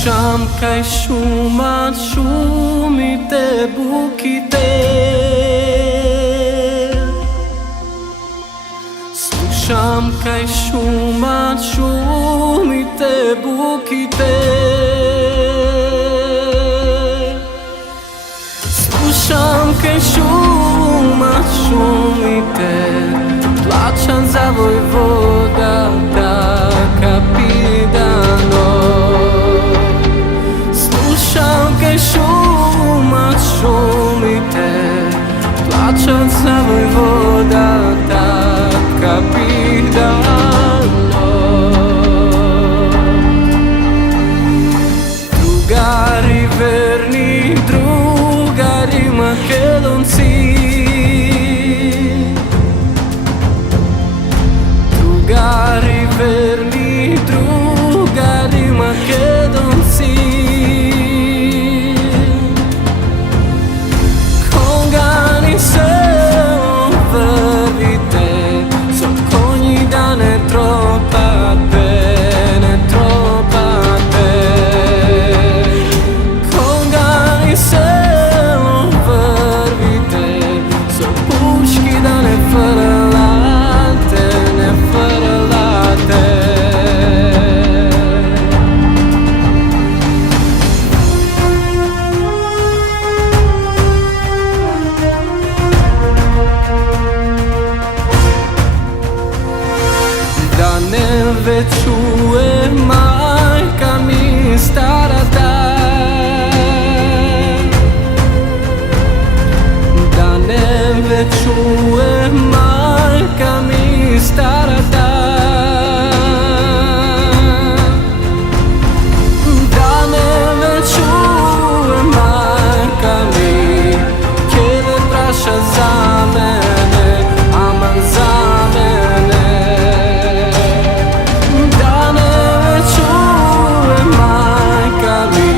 Слушам кај шумат шумите, буките. Слушам кај шумат шумите, буките. Слушам кај шумат шумите, плачат за војводата Капидано. Слушам кај шумат шумите, плачат за војводата Капидано. Другари верни, другари македонци, другари верни, другари македонци, кога ни се врвите со коњи да не тропате, не тропате. Кога ни се врвите со пушки да не фрлате, не фрлате. Да не ве чуе мајка ми старата, да не ве чуе мајка ми старата, да не ве чуе мајка ми, ке ве праша за мене, аман за мене. Да не ве чуе мајка ми,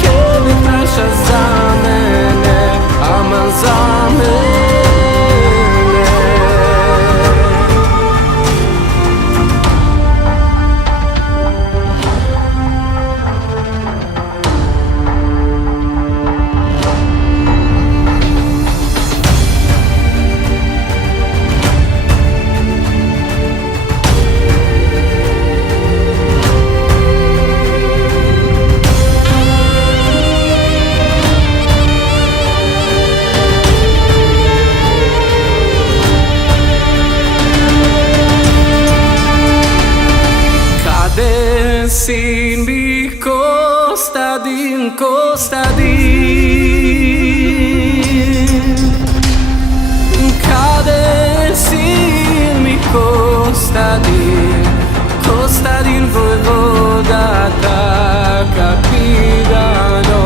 ке ве праша за мене, аман за мене. Sin mi Kostadin, Kostadin. Kade sin mi Kostadin, Kostadin voјvodата Капидано.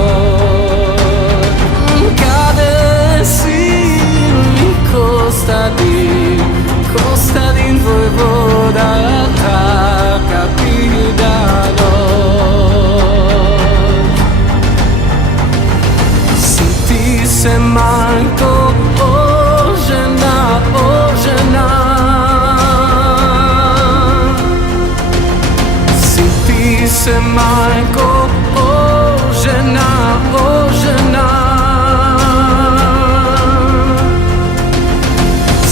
Kade sin mi Kostadin, Kostadin voјvodата Капидано. Сити се мајко, о жена, о жена. Сити се мајко, о жена, о жена.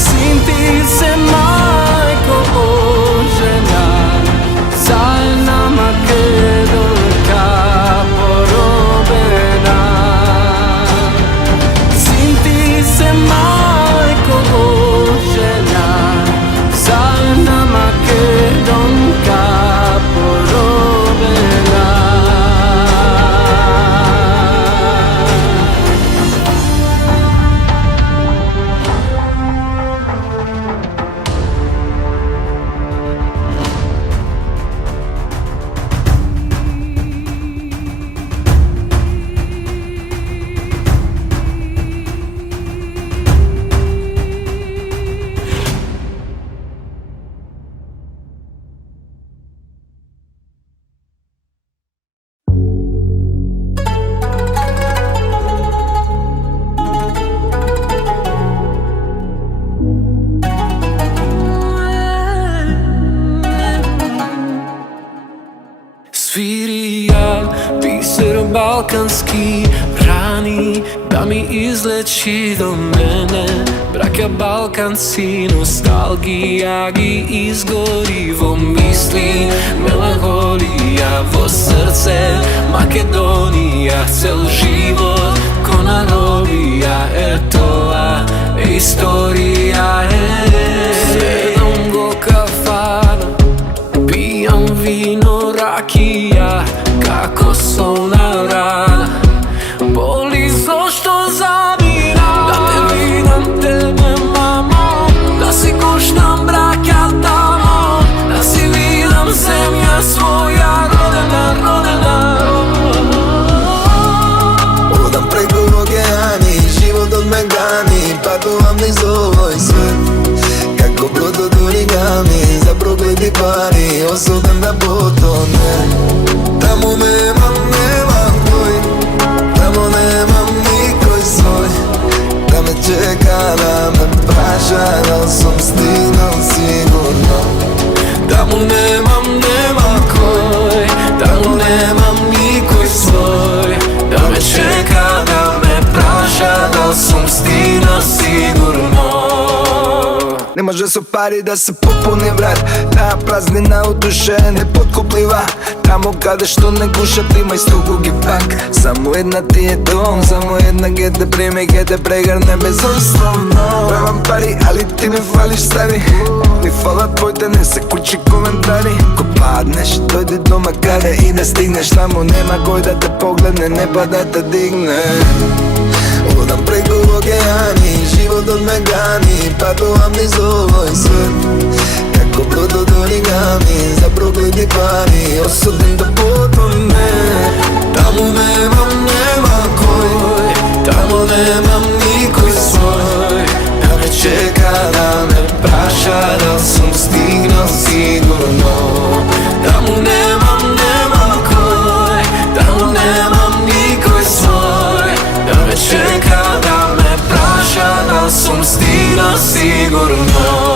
Сити се мајко, о жена, заедна македонка поробена. Синти се мајко, о жена, заедна македонка поробена. terapija, biser balkanski rani, da mi izleči do mene. Braća balkanci, nostalgija gi izgori vo misli, melanholija vo srce, Makedonija, cel život ko narobija, toa istorija je. Sedam go kafana, pijam vino, rakija, kako solna rana, boli zašto zamira. Da te vidim tebe mamo, da si kušnam braća tamo, da si vidim zemlja svoja rodena, rodena. Odam preko okeani, život od me gani, patujem niz ovoj svet kako brod od origami, za prokleti pari osudem da potone. Tamo nemam tvoj, tamo nemam nikoj svoj, da me čeka, da me praša, da sam stignal sigurno. Tamo nemam koj, tamo nemam nikoj svoj, da me čeka, da me praša, da sam stignal sigurno. Ne može su pari da se popuni vrat, ta praznina u duše nepotkupljiva. Tamo kada što ne gušat ima isto drugi pak. Samo jedna ti je dom, samo jedna gdje te primi, gdje te pregrne bezoslovno. Pravam pari, ali ti mi fališ stari, ni fala tvoj te ne se kući komentari. Ko padneš, dojdi doma kada i da stigneš, tamo nema koj da te pogledne, ne pa da te digne. Odam preko okeani, život od me gani, patujem niz ovoj svet kako brod od origami, za prokleti pari osudim da potone. Tamo nemam koj, tamo nemam nikoj svoj, da me čeka, da me praša, da sam stignal sigurno. Tamo nemam koj, tamo nemam nikoj svoj, da me čeka, da me praša, da sam stignal sigurno.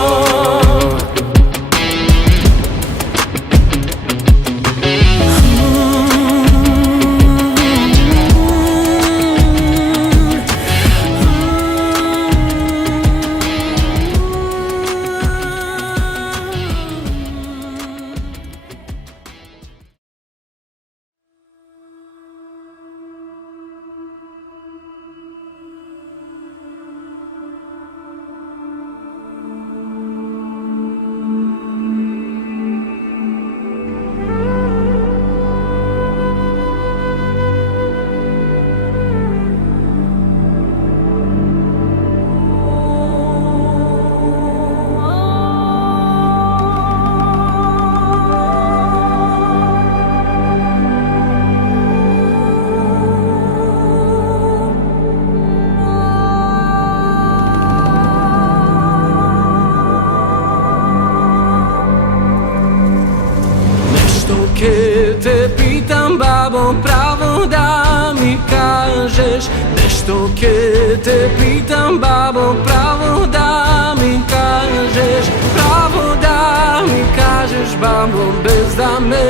Ke te pitam babo, pravo da mi kažeš. Nešto ke te pitam babo, pravo da mi kažeš. Pravo da mi kažeš babo, bez da me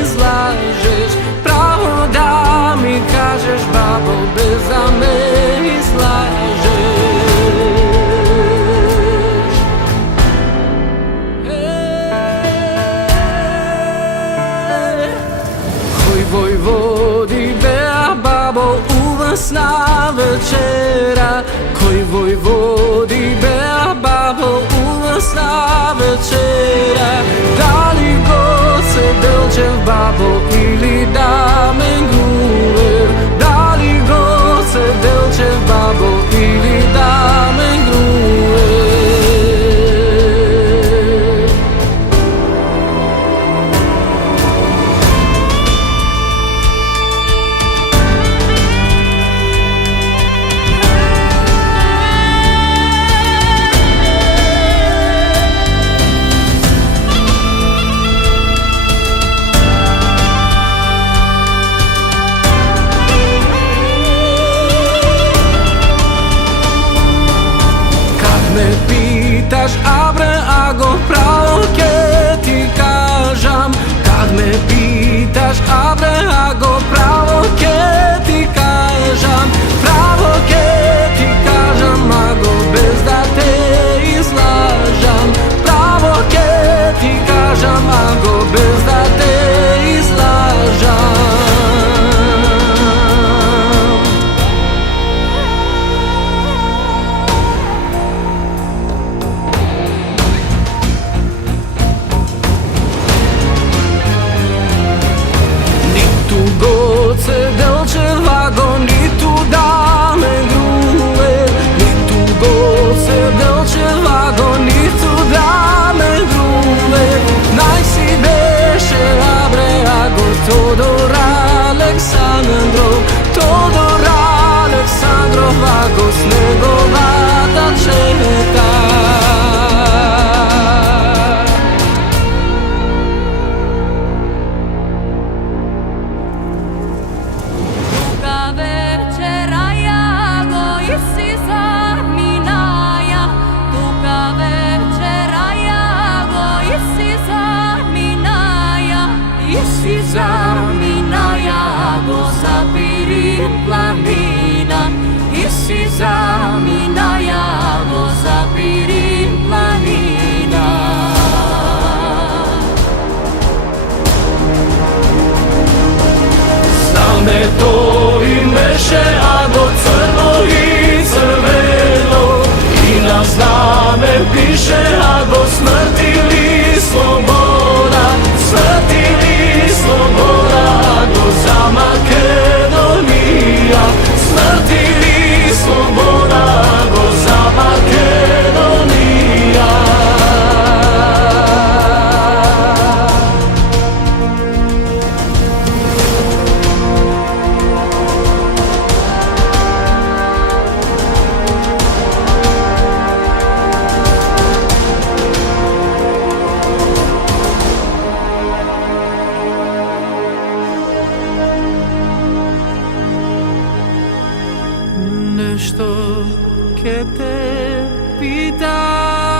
izlažeš. Pravo da mi kažeš babo, bez da me izlažeš. Vojvodi bea babo u vas na večera, koji vojvodi bea babo u vas na večera. Da li god se delčev babo ili da me gruver, da li god se delčev babo ili da me gruver. to imеше, a go crno i crveno. I na zname piše, a go smrt ili sloboda. Smrt ili sloboda, a go za Makedonija. Smrt ili sloboda, a go za Makedonija. Нешто ке те питам.